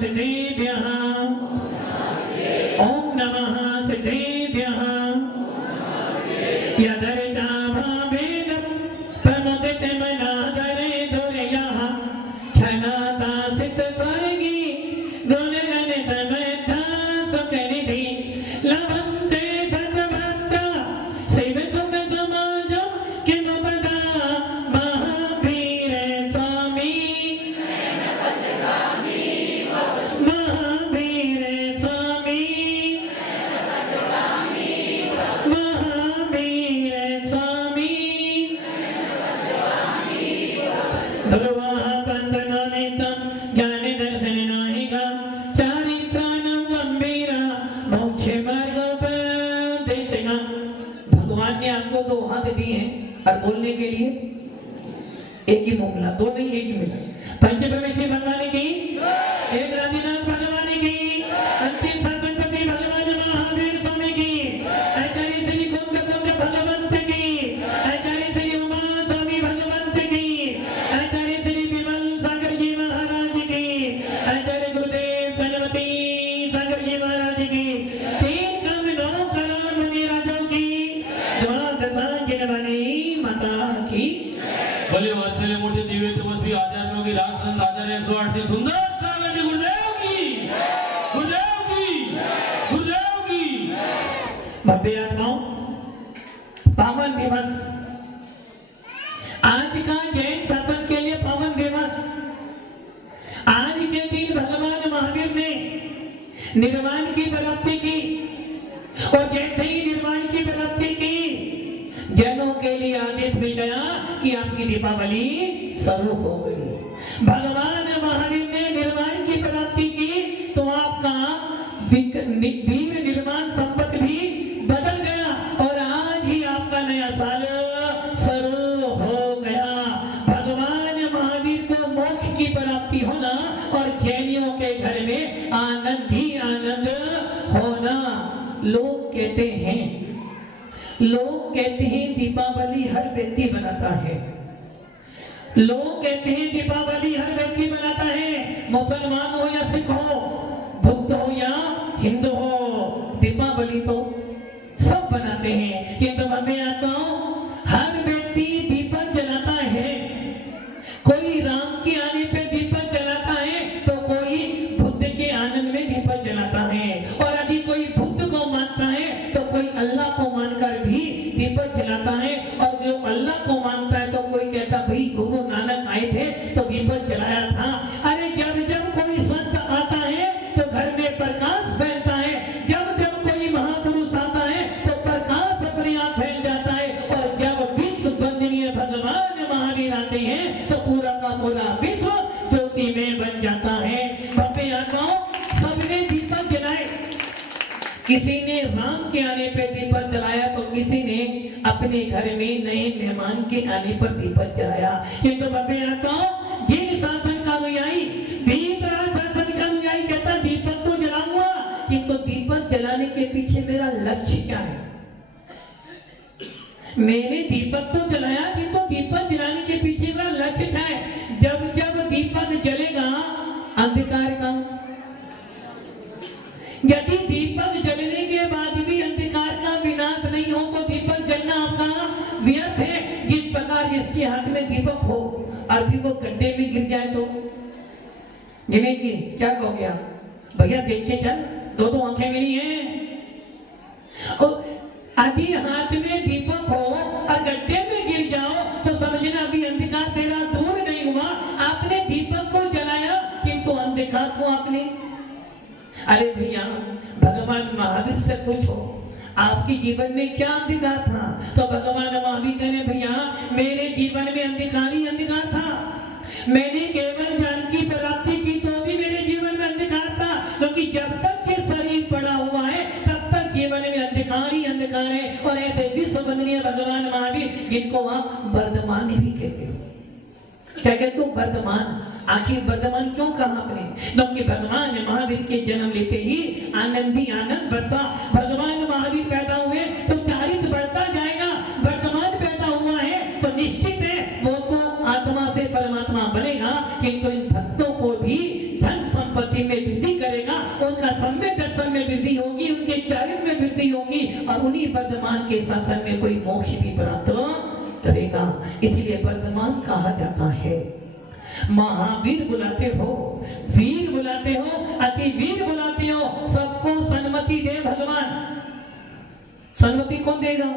सिद्धेभ्यः ओम नमः सिद्धेभ्यः यदर्चा भावेदं प्रमुदितमनादरे दुर्यः छनाता सिद्ध स्वर्गी गुणगणित मेधा सुखनिधि लभन्ते सद्भक्ता शिव सुख समाजं किमुपदा महावीर स्वामी महावीर स्वामी महावीर स्वामी ध्रुवः बन्धनानितं ज्ञानदर्शननायिका चारित्राणां गम्भीरा मोक्षमार्गोपदेशिका। भगवान ने आपको दो हाथ दिए हैं और बोलने के लिए एक ही मुंह मिला, दो नहीं एक ही मिला। पंचपरमेश्वर भगवान की एक राधीनाथ भगवान की अंतिम सत्संगपति भगवान महावीर स्वामी की आचार्य श्री कुंद कुंद भगवंत की आचार्य श्री उमा स्वामी भगवंत की आचार्य श्री विमल सागर जी महाराज की आचार्य गुरुदेव सरस्वती सागर जी महाराज की तीन कम 9 करोड़ मुनि राजों की द्वादशा गिनवानी माता की भले वात्सल्य मूर्ति दिव्य तपस्वी आचार्यों की राजसंत आचार्य 108 से सुंदर सागर जी गुरुदेव की गुरुदेव की गुरुदेव की। भव्य आत्माओं, पावन दिवस आज का जैन सत्संग के लिए पावन दिवस। आज के दिन भगवान महावीर ने निर्वाण की प्राप्ति की और जैसे ही निर्वाण की प्राप्ति की जनों के लिए आदेश मिल गया कि आपकी दीपावली शुरू हो गई। भगवान महावीर ने निर्वाण की प्राप्ति की तो आपका वीर निर्माण संपत्ति भी बदल गया और आज ही आपका नया साल शुरू हो गया। भगवान महावीर को मोक्ष की प्राप्ति होना और जैनियों के घर में आनंद ही आनंद होना। लोग कहते हैं दीपावली हर व्यक्ति बनाता है। लोग कहते हैं दीपावली हर व्यक्ति बनाता है, मुसलमान हो या सिख हो, बुद्ध हो या हिंदू हो, दीपावली तो सब बनाते हैं। किंतु हमें आत्माओं, हर व्यक्ति दीपक जलाता है। कोई राम के आने पे दीपक जलाता है तो कोई बुद्ध के आनंद में दीपक जलाता है और यदि कोई बुद्ध को मानता है तो कोई अल्लाह को मानकर भी दीपक जलाता है और जो अल्लाह को मानता है तो कोई कहता भाई गुरु नानक आए थे तो दीपक जलाया था। अरे जब जब कोई संत आता है तो घर में प्रकाश फैलता है, जब जब कोई महापुरुष आता है तो प्रकाश अपने आप फैल जाता है और जब विश्व वंदनीय भगवान महावीर आते हैं तो पूरा का पूरा विश्व ज्योति में बन जाता है। भव्य आत्माओं, सबने दीपक जलाए। किसी ने राम के आने पर दीपक जलाया तो किसी ने अपने घर में नए मेहमान के आने पर दीपक जलाया। किंतु भव्य आत्माओं, जिन शासन का अनुयायी शासन का अनुयायी कहता दीपक तो जलाऊंगा, किंतु दीपक जलाने के पीछे मेरा लक्ष्य क्या है? मैंने दीपक तो जलाया किंतु दीपक जलाने के पीछे मेरा लक्ष्य क्या है? जब जब दीपक जलेगा अंधकार का, यदि दीपक जलने के बाद भी अंधकार का विनाश नहीं हो तो दीपक जलना आपका व्यर्थ है। जिस प्रकार जिसके हाथ में दीपक हो और फिर वो गड्ढे में गिर जाए तो जिन्हें की क्या कहोगे आप? भैया देख के चल, दो आंखें मेरी हैं। और यदि हाथ में दीपक हो और गड्ढे में गिर जाओ तो समझना अभी अंधकार तेरा दूर नहीं हुआ। आपने दीपक को जलाया किंतु अंधकार को आपने। अरे भैया, भगवान महावीर से पूछो आपके जीवन में क्या अंधकार था तो भगवान महावीर कहने भैया मेरे जीवन में अंधकार ही अंधकार था। मैंने केवल ज्ञान की प्राप्ति की तो भी मेरे जीवन में अंधकार था, क्योंकि जब तक के शरीर पड़ा हुआ है तब तक जीवन में अंधकार ही अंधकार है। और ऐसे विश्व वंदनीय भगवान महावीर जिनको आप वर्धमान भी कहते हो। क्या कहते हो? वर्धमान। आखिर वर्धमान क्यों कहा आपने? क्योंकि भगवान महावीर के जन्म लेते ही आनंद ही आनंद बरसा। भगवान महावीर पैदा हुए तो चारित्र बढ़ता जाएगा। वर्तमान पैदा हुआ है तो निश्चित है वो तो आत्मा से परमात्मा बनेगा, किंतु इन भक्तों को भी धन संपत्ति संपत्ति में वृद्धि करेगा, उनका सम्यक दर्शन में वृद्धि होगी, उनके चरित्र में वृद्धि होगी और उन्हीं वर्धमान के शासन में कोई मोक्ष भी प्राप्त करेगा। इसलिए वर्धमान कहा जाता है। महावीर बुलाते हो, वीर बुलाते हो, अति वीर बुलाते हो, सबको सन्मति दे भगवान। सन्मति कौन देगा?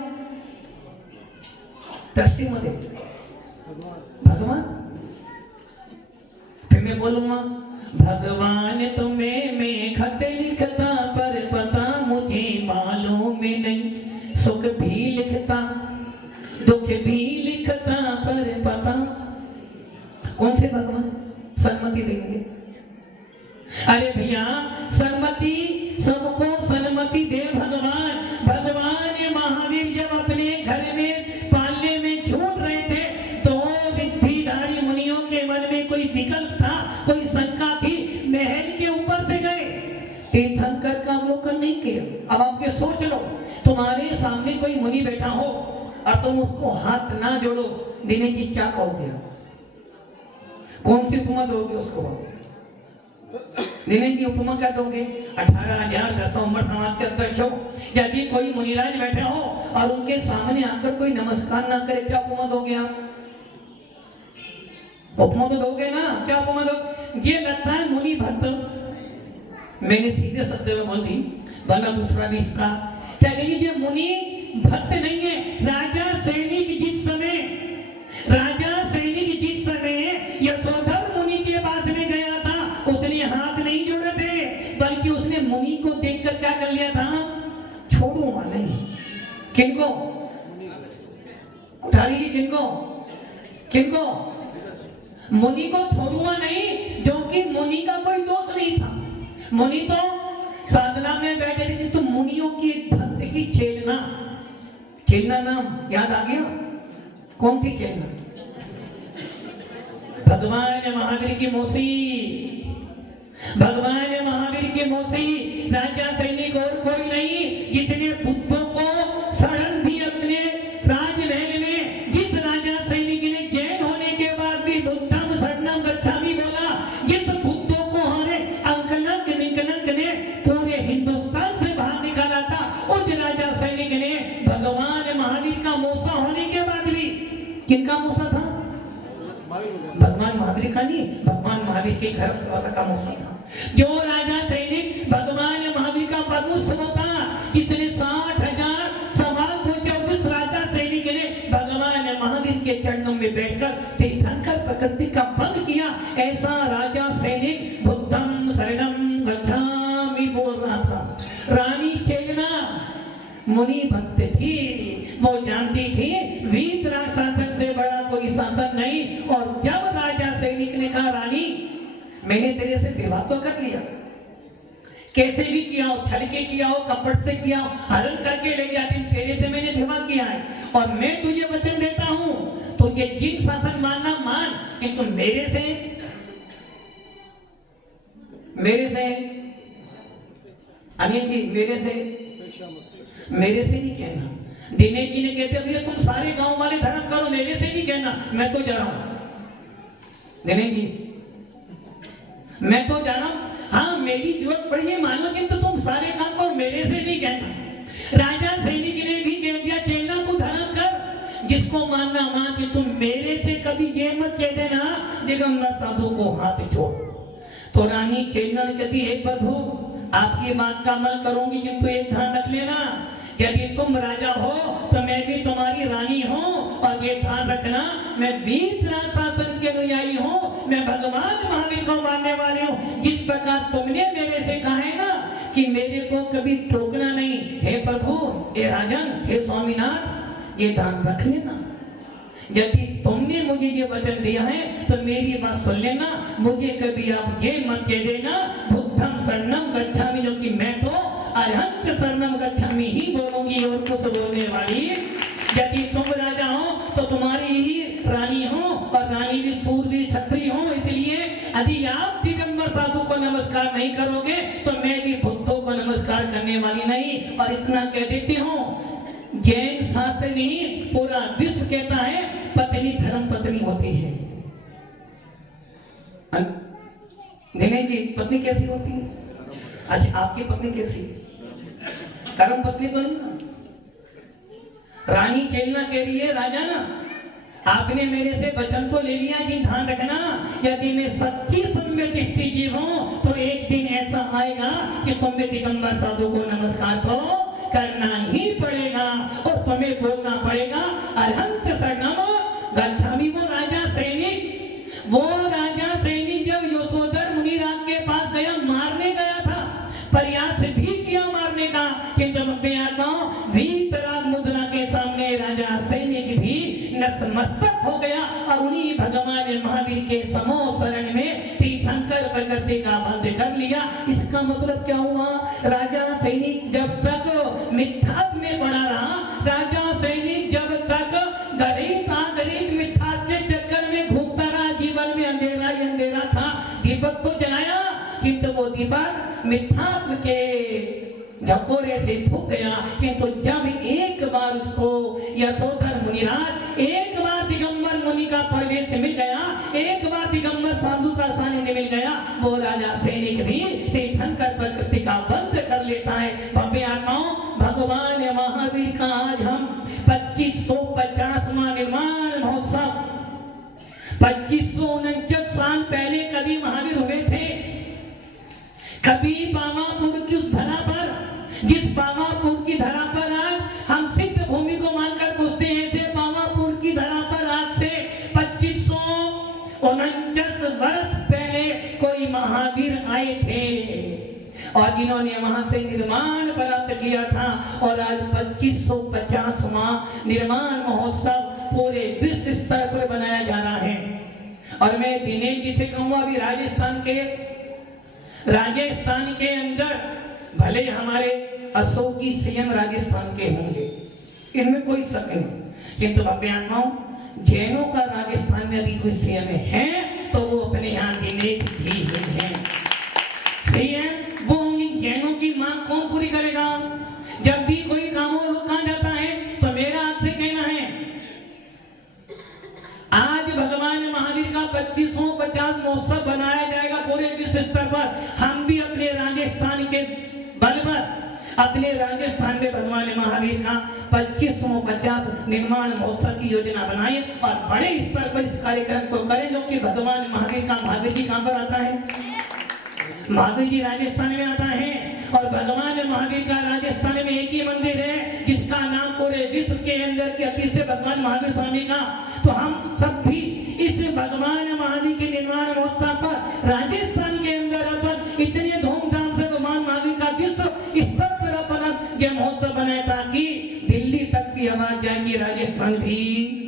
दृष्टि मध्ये भगवान। फिर मैं बोलूंगा, भगवान तुम्हें मैं खत लिखता पर पता मुझे मालूम नहीं, सुख भी लिखता दुख भी लिखता पर पता। कौन से भगवान सन्मति देंगे? अरे भैया, सन्मति सबको सन्मति दे भगवान। भगवान महावीर जब अपने घर में पालने में छूट रहे थे तो विद्धिधारी मुनियों के मन में कोई विकल्प था, कोई शंका थी, महल के ऊपर से गए, तीर्थंकर का अवलोकन नहीं किया। अब आपके सोच लो, तुम्हारे सामने कोई मुनि बैठा हो और तुम उसको हाथ ना जोड़ो, दिनेश जी क्या कहोगे? कौन सी उपमा दोगे उसको? दिनेश जी उपमा क्या दोगे? 18,000 10 उम्र समाज के अध्यक्ष हो, यदि कोई मुनिराज बैठे हो और उनके सामने आकर कोई नमस्कार ना करे, क्या उपमा दोगे आप? उपमा तो दोगे ना, क्या उपमा दो? ये लगता है मुनि भक्त। मैंने सीधे शब्द में बोल दी, वरना दूसरा भी इसका चलिए। ये मुनि भक्त नहीं है। राजा सैनिक जिस समय यशोधर मुनि के पास में गया था, उसने हाथ नहीं जोड़े थे, बल्कि उसने मुनि को देखकर क्या कर लिया था? छोड़ूंगा नहीं। किनको उठा लीजिए? किनको? मुनि को छोड़ूंगा नहीं, जो कि मुनि का कोई दोष नहीं था। मुनि तो साधना में बैठे थे, तो मुनियों की एक भक्त की चेलना नाम याद आ गया? कौन थी चेलना? भगवान महावीर की मौसी। भगवान महावीर की मौसी राजा सैनिक और कोई नहीं, जितने बुद्धों को शरण दी अपने राजमहल में। जिस राजा सैनिक ने जैन होने के बाद भी बुद्धम शरणम गच्छामि बोला, जिस बुद्धों को हमारे अंकनक निकनक ने पूरे हिंदुस्तान से बाहर निकाला था, उस राजा सैनिक ने भगवान महावीर का मौसा होने के बाद भी, किनका मौसा था? भगवान महावीर का नहीं, भगवान महावीर के घर का मौसा था। जो राजा सैनिक भगवान महावीर का परमुष्ट होता, कितने 60,000 सवाल पूछे, उस राजा सैनिक ने भगवान महावीर के चरणों में बैठकर तीर्थंकर प्रकृति का भंग किया। ऐसा राजा सैनिक बुद्धम शरणम गच्छामि बोल रहा था। रानी चेलना मुनि भक्त थी, वो जानती थी वीतराग शासन से बड़ा कोई शासन नहीं। और जब राजा सैनिक ने कहा, रानी मैंने तेरे से विवाह तो कर लिया, कैसे भी किया हो, छल के किया हो, कपट से किया हो, हरण करके ले गया, तेरे से मैंने विवाह किया है और मैं तुझे वचन देता हूं, तो ये जिन शासन मानना मान, किंतु मेरे से अनिल जी मेरे से नहीं कहना। दिनेश जी ने कहते भैया तुम सारे गांव वाले धर्म करो, मेरे से नहीं कहना, मैं तो जा रहा हूं। दिनेश जी मैं तो जा रहा हूं, हाँ मेरी जरूरत पड़ी है मान लो, किंतु तुम सारे काम करो, मेरे से नहीं कहना। राजा सैनिक ने भी कह दिया, चेलना तू धर्म कर, जिसको मानना मान, कि तुम मेरे से कभी ये मत कह देना दिगंबर साधु को हाथ छोड़। तो रानी चेलना ने कहती, हे प्रभु आपकी बात का अमल करूंगी, किंतु एक ध्यान रख लेना, यदि तुम राजा हो तो मैं भी तुम्हारी रानी हूँ, और ये ध्यान रखना मैं वीतराग शासन के अनुयायी हूँ, मैं भगवान महावीर को मानने वाले हूँ। जिस प्रकार तुमने मेरे से कहा है ना कि मेरे को कभी टोकना नहीं, हे प्रभु, हे राजन, हे स्वामीनाथ, ये ध्यान रख लेना। यदि तुमने मुझे ये वचन दिया है तो मेरी बात सुन लेना, मुझे कभी आप ये मत कह देना बुद्धम शरणम गच्छामि, जो कि मैं तो अरहंत शरणम गच्छामि ही बोलूंगी और कुछ बोलने वाली। यदि तुम राजा हो तो तुम्हारी ही रानी हो, और रानी भी सूरवीर क्षत्रिय हो, इसलिए यदि आप दिगंबर साधु को नमस्कार नहीं करोगे तो मैं भी बुद्धों को नमस्कार करने वाली नहीं। और इतना कह देती हूँ, जैन शास्त्र नहीं पूरा विश्व कहता है पत्नी धर्म पत्नी होती है। दिनेश जी पत्नी कैसी होती है? अच्छा आपकी पत्नी कैसी है? कर्म पत्नी तो नहीं ना? रानी चेलना कह रही है राजा ना, आपने मेरे से वचन तो ले लिया कि ध्यान रखना, यदि मैं सच्ची सम्य दृष्टि जीव हूं तो एक दिन ऐसा आएगा कि तुम्हें दिगंबर साधु को नमस्कार तो करना ही पड़ेगा और तुम्हें बोलना पड़ेगा अरहंत शरणम गच्छामि। वो राजा सैनिक जब यशोधर मुनिराज के पास गया, मारने गया था, प्रयास भी किया मारने का, किंतु मैं आता हूं वीतराग मुद्रा के सामने राजा सैनिक भी नतमस्तक हो गया और उन्हीं भगवान महावीर के समो शरण में तीर्थंकर प्रकृति का बंध कर लिया। इसका मतलब क्या हुआ? राजा सैनिक जब तक मिथ्यात्व में पड़ा रहा, राजा सैनिक जब तक गरीब मिथ्या के चक्कर में घूमता रहा, जीवन में अंधेरा ही अंधेरा था, दीपक को जलाया किंतु वो दीपक मिथ्यात्व के झकोरे से फूक गया। किंतु जब एक बार उसको यशोधर मुनिराज एक बार दिगंबर मुनि का प्रवेश मिल गया, एक बार दिगंबर साधु का सानिध्य मिल गया, वो राजा सैनिक भी तीर्थंकर प्रकृति का बंद कर लेता है। भव्य आत्माओं, भगवान महावीर का आज हम 2550वां निर्माण महोत्सव, 2549 साल पहले कभी महावीर हुए थे। कभी पावापुर की उस धरा पर, जिस पावापुर की धरा पर आज हम सिद्ध भूमि को मानकर पूछते हैं, थे पावापुर की धरा पर आज से 2549 वर्ष पहले कोई महावीर आए थे और जिन्होंने वहां से निर्माण प्राप्त किया था। और आज 2550वां निर्माण महोत्सव पूरे विश्व स्तर पर बनाया जा रहा है। और मैं दिनेश जी से कहूंगा, अभी राजस्थान के अंदर भले हमारे अशोकी सीएम राजस्थान के होंगे, इनमें कोई शक नहीं, किंतु अभ्यात्माओं जैनों का राजस्थान में यदि कोई सीएम है तो वो अपने यहाँ दिनेश जी ही हैं। सीएम वो होंगे, जैनों की मांग कौन पूरी करेगा? जब भी कोई कामों रोका जाता है तो मेरा आपसे कहना है, आज भगवान महावीर का 2550 महोत्सव बनाया जाएगा पूरे विश्व स्तर पर। हम भी अपने राजस्थान के बल पर, अपने राजस्थान में भगवान महावीर का 2550 निर्माण महोत्सव की योजना बनाए और बड़े स्तर पर इस कार्यक्रम को करें, जो कि भगवान महावीर जी कहां पर आता है? महावीर जी राजस्थान में आता है। और भगवान महावीर का राजस्थान में एक ही मंदिर है जिसका नाम पूरे विश्व के अंदर के अतीत से भगवान महावीर स्वामी का। तो हम सब भी इस भगवान महावीर के निर्माण महोत्सव पर राजस्थान के अंदर अपन इतने धूमधाम से भगवान महावीर का विश्व स्तर पर अपन यह महोत्सव बनाए, ताकि दिल्ली तक भी आवाज जाएगी, राजस्थान भी।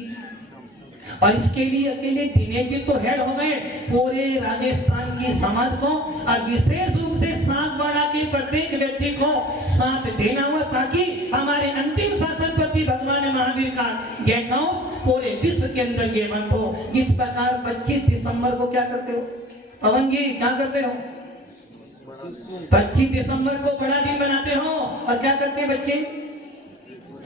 और इसके लिए अकेले दिनेश जी तो हेड हो गए, पूरे राजस्थान की समाज को और विशेष रूप से सागवाड़ा के प्रत्येक व्यक्ति को साथ देना हुआ, ताकि हमारे अंतिम शासनपति भगवान महावीर का जय घोष पूरे विश्व के अंदर ये बंद हो। जिस प्रकार 25 दिसंबर को क्या करते हो पवन जी, क्या करते हो? 25 दिसंबर को बड़ा दिन बनाते हो और क्या करते हैं बच्चे?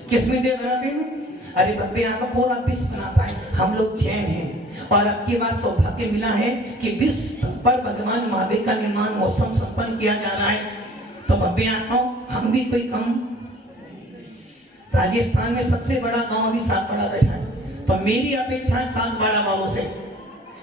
किसमें डे बनाते हैं? अरे बब्बे यहाँ पूरा विश्व बनाता है। हम लोग जैन हैं और अब की बार सौभाग्य मिला है कि विश्व पर भगवान महावीर का निर्माण महोत्सव संपन्न किया जा रहा है। तो बब्बे यहाँ हम भी कोई कम, राजस्थान में सबसे बड़ा गांव अभी सागवाड़ा बैठा है, तो मेरी अपेक्षा है सागवाड़ा वालों से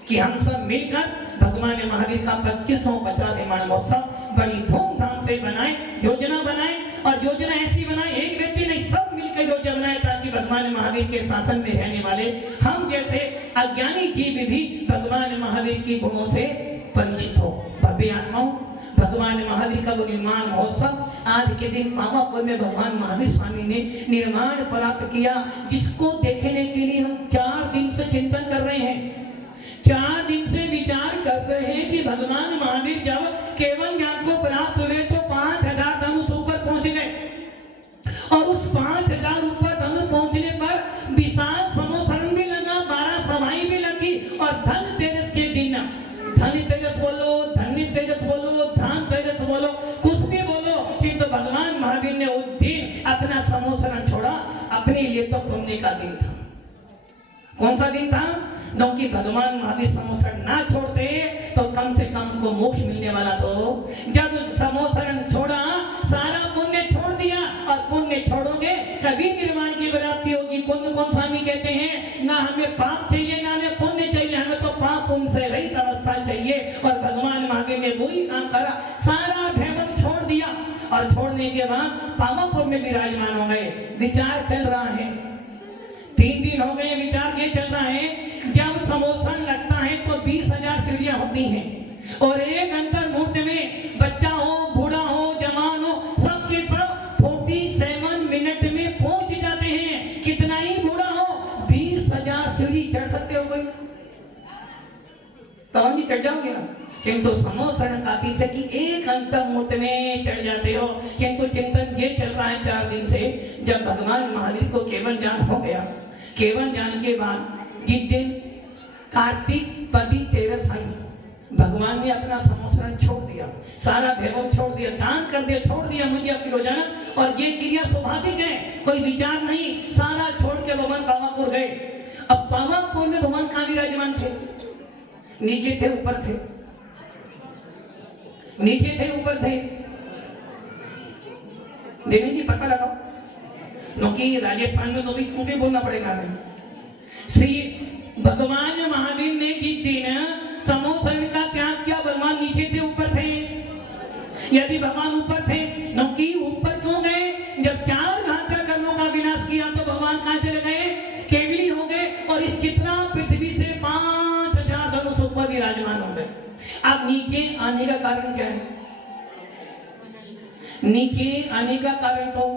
कि हम सब मिलकर भगवान महावीर का 2550 निर्माण महोत्सव बड़ी धूमधाम से बनाए, योजना बनाए। और योजना ऐसी बनाए, एक व्यक्ति नहीं, सब मिलकर योजना बनाए, ताकि भगवान महावीर के शासन में रहने वाले हम जैसे अज्ञानी जीव भी भगवान महावीर की गुणों से परिचित हो। भव्य आत्माओं, भगवान महावीर का वो निर्माण महोत्सव आज के दिन पावापुर में भगवान महावीर स्वामी ने निर्माण प्राप्त किया, जिसको देखने के लिए हम 4 दिन से चिंतन कर रहे हैं, 4 दिन से विचार कर रहे हैं कि भगवान महावीर जब केवल ज्ञान को प्राप्त हुए तो 5000 धनुष ऊपर पहुंच गए और उस 5000 ऊपर धनुष पहुंचने पर विशाल समोसरण भी लगा, 12 सभाएं भी लगी और धन तेजस के दिन, धन तेजस बोलो, धन्य तेजस बोलो, धाम तेजस बोलो, कुछ भी बोलो, कि तो भगवान महावीर ने उस दिन अपना समोसरण छोड़ा। अपने लिए तो पुण्य का दिन था। कौन सा दिन था? क्योंकि भगवान महावीर समोसरण ना छोड़ते तो कम से कम हमको मोक्ष मिलने वाला। तो जब समोसरण छोड़ा, सारा पुण्य छोड़ दिया, और पुण्य छोड़ोगे कभी निर्वाण की प्राप्ति होगी। कुंद कुंद स्वामी कहते हैं, ना हमें पाप चाहिए ना हमें पुण्य चाहिए, हमें तो पाप पुण्य से रहित अवस्था चाहिए। और भगवान महावीर ने वही काम करा, सारा भैमन छोड़ दिया, और छोड़ने के बाद पावापुर में विराजमान हो गए। विचार चल रहा है, 3 दिन हो गए, विचार ये चल रहा है, जब समोसन लगता है तो 20,000 सीढ़ियां होती हैं, और एक अंतर मुहूर्त में बच्चा हो, बूढ़ा हो, जवान हो, सबके सब 47 मिनट में पहुंच जाते हैं। कितना ही बूढ़ा हो, 20,000 सीढ़ी चढ़ सकते हो कोई? तो नहीं चढ़ जाओगे आप, किंतु समोसरण काफी से कि एक अंतर मुहूर्त में चढ़ जाते हो। किंतु चिंतन ये चल रहा है 4 दिन से, जब भगवान महावीर को केवल ज्ञान हो गया, केवल ज्ञान के बाद जिस दिन कार्तिक पदी तेरस आई, भगवान ने अपना समोसरण छोड़ दिया, सारा वैभव छोड़ दिया, दान कर दिया, छोड़ दिया मुझे अपनी रोजाना। और ये क्रिया स्वाभाविक है, कोई विचार नहीं, सारा छोड़ के भगवान पावापुर गए। अब पावापुर में भगवान कहाँ विराजमान थे? नीचे थे ऊपर थे? नीचे थे ऊपर थे? देवी जी पता लगाओ, क्योंकि राजस्थान में तो भी क्योंकि बोलना पड़ेगा हमें। श्री भगवान महावीर ने जिस दिन समोसन का त्याग किया, भगवान नीचे थे ऊपर थे? यदि भगवान ऊपर थे, क्योंकि ऊपर क्यों गए? जब 4 घातक कर्मों का विनाश किया तो भगवान कहां चले गए? केवली हो गए, और इस चित्रा पृथ्वी से 5,000 धनुष ऊपर विराजमान हो गए। अब नीचे आने का कारण क्या है? नीचे आने का कारण तो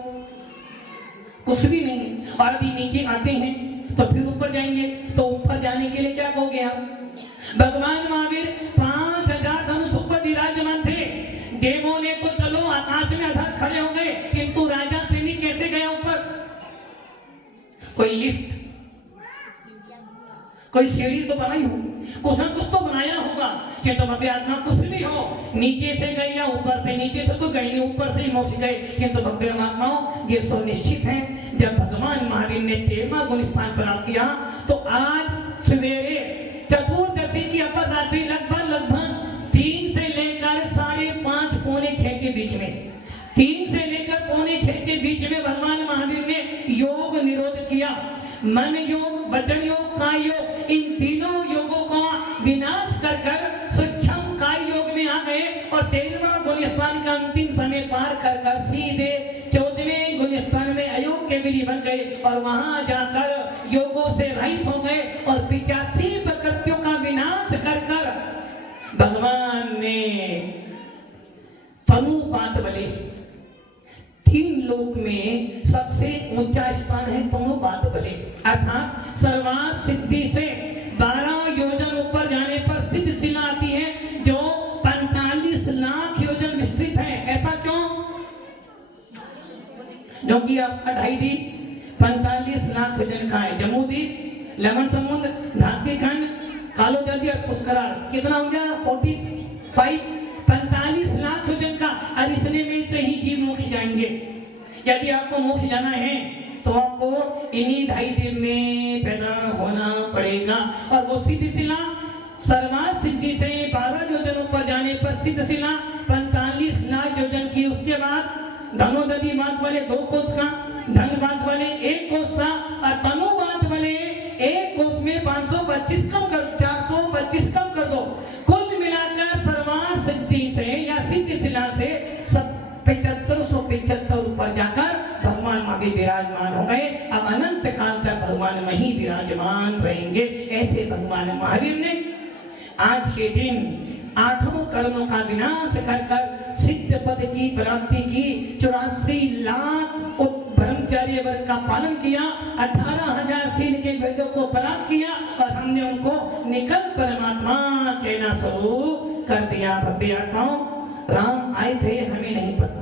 कुछ भी नहीं है। और यदि नीचे आते हैं तो फिर ऊपर जाएंगे, तो ऊपर जाने के लिए क्या कहोगे आप? भगवान महावीर 5,000 धनुष ऊपर विराजमान थे। देवों ने तो चलो आकाश में आधार खड़े हो गए, किंतु राजा सैनी कैसे गया ऊपर? कोई लिफ्ट, कोई सीढ़ी तो बनाई होगी, कुछ न कुछ तो बनाया होगा। कि तो भव्य आत्मा कुछ भी हो, नीचे से गए या ऊपर से, नीचे से तो गए नहीं, ऊपर से ही मोक्ष गए। किंतु भव्य आत्माओं ये सुनिश्चित है, जब भगवान महावीर ने 13वां गुण स्थान प्राप्त किया, तो आज सवेरे चतुर्दशी की अपर रात्रि लगभग 3 से लेकर 5:30 पौने 6 के बीच में, 3 से लेकर पौने 6 के बीच में भगवान महावीर ने योग निरोध किया। मन योग, वचन योग, काय योग, इन तीनों योगों का विनाश कर सूक्ष्म काय योग में आ गए, और 13वां गुण स्थान का अंतिम समय पार कर सीधे 14वें गुण स्थान में अयोग्य विधि बन गए, और वहां जाकर योगों से रहित हो गए, और 85 प्रकृतियों का विनाश कर भगवान ने तनुपात बले, 3 लोक में सबसे ऊंचा स्थान है तनुपात बले, अर्थात सर्वार्थ सिद्धि से 12 योजन ऊपर जाने पर सिद्ध शिला आती है, जो 45 लाख योजन विस्तृत है। ऐसा क्यों? क्योंकि आपका 2.5 द्वीप 45 लाख योजन का है। जम्मू द्वीप, लमन समुद्र, धात्ती खंड, कालो नदी और पुष्कराल, कितना हो गया? 45 लाख योजन का। और इसने में से ही जीव मोक्ष जाएंगे। यदि आपको मोक्ष जाना है तो आपको इन्हीं 2.5 दिन में पैदा होना पड़ेगा। और वो सिद्ध शिला सर्वार्थ सिद्धि से 12 योजन ऊपर जाने पर सिद्ध शिला 45 लाख योजन की। उसके बाद धनुर्धरी बात वाले 2 कोष का, धन बात वाले 1 कोष का, और तनु बात वाले 1 कोष में 525 कम कर, 425 कम कर दो। कुल मिलाकर सर्वार्थ सिद्धि से या सिद्ध शिला से 7575 ऊपर जाकर भगवान महावीर विराजमान हो गए। अब अनंत काल तक भगवान वहीं विराजमान रहेंगे। ऐसे भगवान महावीर ने आज के दिन 8 कर्मों का विनाश कर सिद्ध पद की प्राप्ति की। 84 लाख ब्रह्मचर्य वर्ग का पालन किया, 18,000 शील के वेदों को प्राप्त किया, और हमने उनको निकल परमात्मा कहना शुरू कर दिया। भव्य आत्माओं, राम आए थे हमें नहीं पता।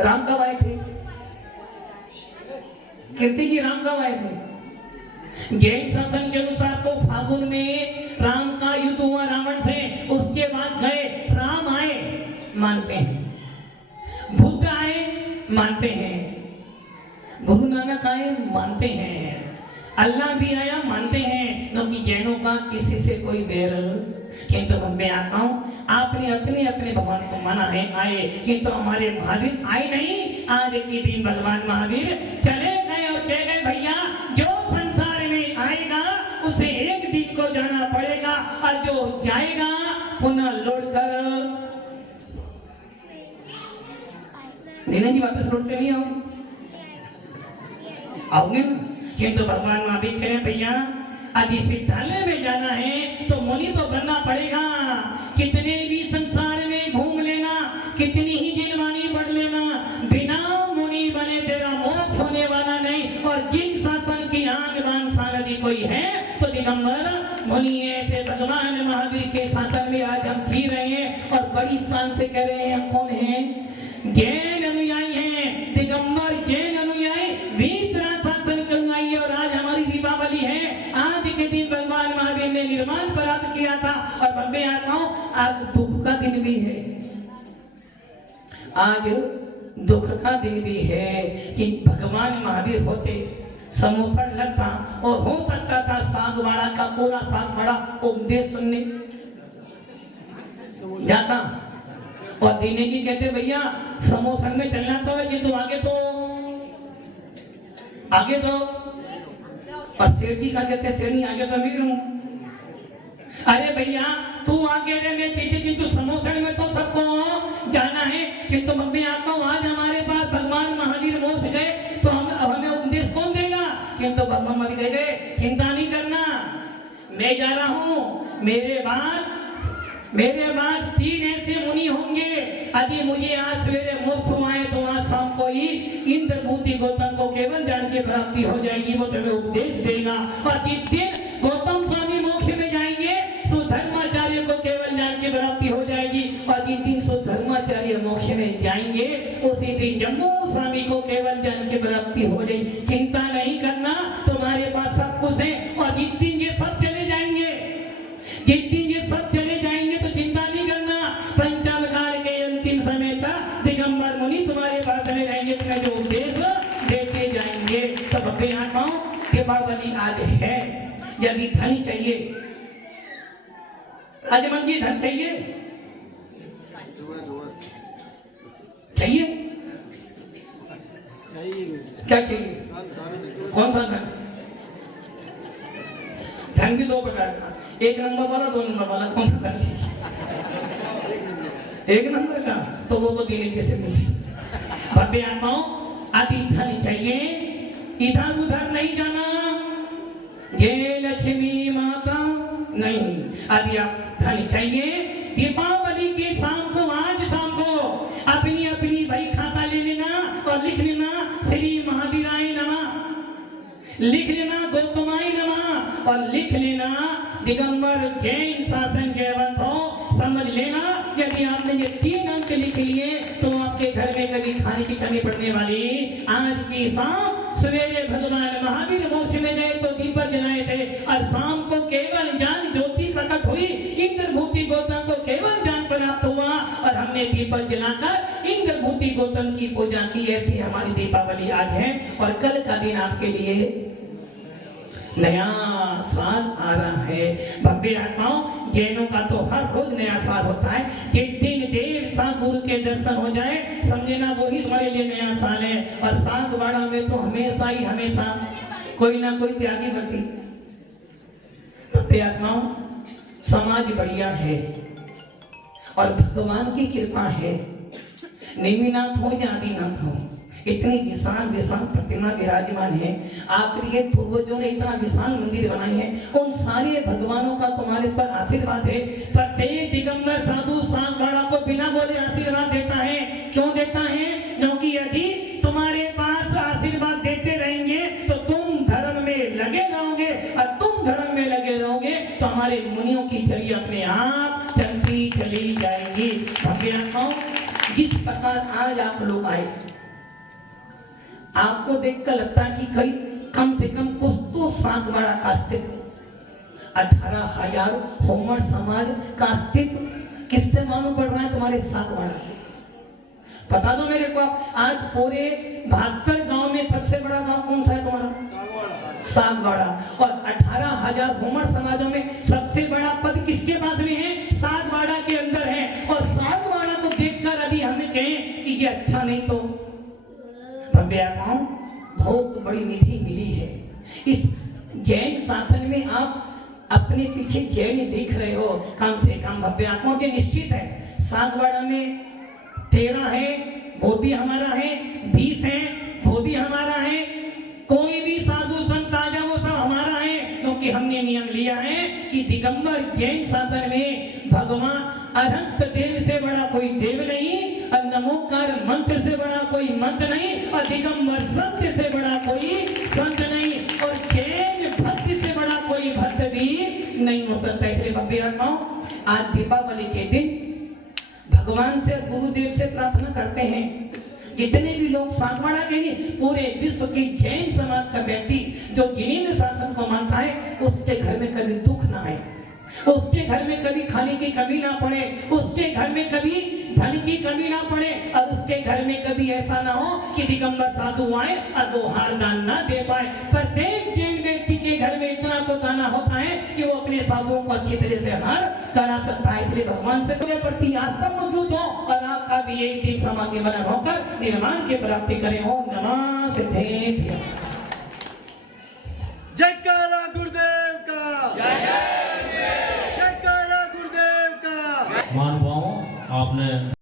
राम कब आए थे? कीर्ति जी, राम कब आए थे? जैन शासन के अनुसार तो फागुन में राम का युद्ध हुआ रावण से, उसके बाद गए। राम आए मानते हैं, बुद्ध आए मानते हैं, गुरु नानक आए मानते हैं, अल्लाह भी आया मानते हैं। क्योंकि जैनों का किसी से कोई बैर किंतु मैं आता हूँ, आपने अपने अपने भगवान को माना है आए, किंतु हमारे महावीर आए नहीं। आज के दिन भगवान महावीर चले गए और कह गए भैया जो संसार में आएगा उसे एक दिन को जाना पड़ेगा, और जो जाएगा पुनः लौटकर जी वापस लौट के नहीं आओगे। किंतु भगवान महावीर कह रहे भैया यदि सिद्धालय में जाना है तो मुनि तो बनना पड़ेगा। कितने भी संसार में घूम लेना, कितनी ही जिनवानी पढ़ लेना, बिना मुनि बने तेरा मोक्ष होने वाला नहीं। और जिन शासन की आन बान शान यदि कोई है तो दिगंबर मुनि ऐसे भगवान महावीर के शासन में आज हम जी रहे हैं और बड़ी शान से कह रहे हैं कौन है? जैन अनुयायी हैं, दिगंबर जैन अनुयायी वीतरा शासन के अनुयायी। और आज हमारी दीपावली है, आज के दिन भगवान महावीर ने निर्माण प्राप्त किया था। और मैं आता हूँ आज दुख का दिन भी है, आज दुख का दिन भी है कि भगवान महावीर होते समोसा लगता और हो सकता था सागवाड़ा का पूरा सागवाड़ा उपदेश सुनने जाता। और दिने जी कहते भैया समोसन में चलना तो है, किंतु आगे तो और सेठ जी का कहते सेठी आगे तो अमीर हूँ। अरे भैया तू आगे रहे मैं पीछे, किंतु समोसन में तो सबको जाना है। किंतु मम्मी आपको आज हमारे पास भगवान महावीर मोक्ष गए तो हमें उपदेश कौन देगा? किंतु भगवान महावीर कह गए चिंता नहीं करना, मैं जा रहा हूँ, मेरे बाद 3 ऐसे मुनि होंगे। यदि मुझे आज सवेरे मोक्ष आए तो आज शाम को ही इंद्रभूति गौतम को केवल ज्ञान की प्राप्ति हो जाएगी, वो तुम्हें उपदेश देगा। और जिस दिन गौतम स्वामी मोक्ष में जाएंगे सुधर्माचार्य को केवल ज्ञान की प्राप्ति हो जाएगी। और जिस दिन सुधर्माचार्य मोक्ष में जाएंगे उसी दिन जम्मू स्वामी को केवल ज्ञान की प्राप्ति हो जाएगी। चिंता नहीं करना, तुम्हारे पास सब कुछ है। और जिस दिन ये सब चले जाएंगे, जिस दिन ये सब चले जाएंगे तो चिंता नहीं करना, पंचम काल के अंतिम समय तक दिगंबर मुनि तुम्हारे पास में रहेंगे, तुम्हें जो उपदेश देते जाएंगे। तो भक्ति आत्माओं दीपावली आज है। यदि धन चाहिए, अजमन जी धन चाहिए, क्या चाहिए? कौन सा धन? धन भी 2 प्रकार का, 1 नंबर वाला 2 नंबर वाला, कौन सा धन चाहिए? 1 नंबर का तो वो तो देने कैसे मिले? भव्य आत्माओं आदि धन चाहिए, इधर उधर नहीं जाना, जय लक्ष्मी माता नहीं। यदि आप धन चाहिए दीपावली के शाम को, आज शाम को अपनी अपनी भाई खाता ले लेना और लिख लेना श्री महावीराय नमः, लिख लेना गौतमाय नमः और लिख लेना दिगंबर जैन शासन के वंश हो। समझ लेना यदि आपने ये 3 अंक लिख लिए तो आपके घर में कभी खाने की कमी पड़ने वाली। आज की शाम सवेरे भगवान महावीर मोक्ष में गए तो दीपक जलाए थे और शाम को केवल ज्ञान ज्योति प्रकट हुई, इंद्रभूति गौतम को केवल ज्ञान प्राप्त हुआ और हमने दीपक जलाकर इंद्रभूति गौतम की पूजा की। ऐसी हमारी दीपावली आज है। और कल का दिन आपके लिए नया साल आ रहा है। भव्य आत्माओं जैनों का तो हर रोज नया साल होता है। जिस दिन देव सा गुरु के दर्शन हो जाए समझे ना वही तुम्हारे लिए नया साल है। और सागवाड़ा में तो हमेशा ही हमेशा कोई ना कोई त्यागी करती। भव्य आत्माओं समाज बढ़िया है और भगवान की कृपा है। नेमिनाथ हो या आदिनाथ हो, इतनी विशाल विशाल प्रतिमा विराजमान है। आपके पूर्वजों ने इतना विशाल मंदिर बनाए हैं। उन सारे भगवानों का तुम्हारे पर आशीर्वाद है। प्रत्येक दिगंबर साधु सागवाड़ा को बिना बोले आशीर्वाद देता है। क्यों देता है? क्योंकि यदि तुम्हारे पास आशीर्वाद देते रहेंगे तो तुम धर्म में लगे रहोगे और तुम धर्म में लगे रहोगे तो हमारे मुनियों की छवि अपने आप चलती चली जाएगी। भगवान जिस प्रकार आज आप लोग आए, आपको देखकर लगता है कि कई कम से कम कुछ तो सागवाड़ा का अस्तित्व 18,000 होमर समाज का अस्तित्व किससे मालूम पड़ रहा है? तुम्हारे सागवाड़ा से। बता दो मेरे को, आज पूरे 72 गांव में सबसे बड़ा गांव कौन सा है तुम्हारा? सागवाड़ा। और 18,000 होमर समाजों में सबसे बड़ा पद किसके पास में है? अच्छा नहीं तो भव्य आत्माओं बहुत बड़ी निधि मिली है। इस जैन शासन में आप अपने पीछे जैन दिख रहे हो, कम से कम भव्य आत्माओं के निश्चित है सागवाड़ा में 13 है वो भी हमारा है, 20 है वो भी हमारा है, कोई भी साधु संत आ जाए वो सब हमारा है, क्योंकि हमने नियम लिया है कि दिगंबर जैन शासन में भगवान अनंत देव से बड़ा कोई देव नहीं और नमोकार मंत्र से बड़ा कोई मंत्र नहीं और दिगंबर संत से बड़ा कोई संत नहीं और जैन भक्त से बड़ा कोई भक्त भी नहीं हो सकता। इसलिए भव्य आत्माओं आज दीपावली के दिन भगवान से गुरुदेव से प्रार्थना करते हैं, जितने भी लोग सागवाड़ा के नहीं पूरे विश्व की जैन समाज का व्यक्ति जो जिनेंद्र शासन को मानता है उसके घर में कभी दुख ना आए, उसके घर में कभी खाने की कमी ना पड़े, उसके घर में कभी धन की कमी ना पड़े और उसके घर में कभी ऐसा ना हो कि दिगंबर साधु आए और वो हार दान ना दे पाए। प्रत्येक जैन व्यक्ति के घर में इतना तो दाना होता है कि वो अपने साधुओं को अच्छी तरह से हार करा सकता है। इसलिए भगवान से मेरे प्रति आस्था मौजूद हो और आपका भी यही दीप समाधि बना होकर निर्माण की प्राप्ति करें। ओम नमः सिद्धेभ्यः। जयकारा गुरुदेव का, जयकारा गुरुदेव का। महानुभावों आपने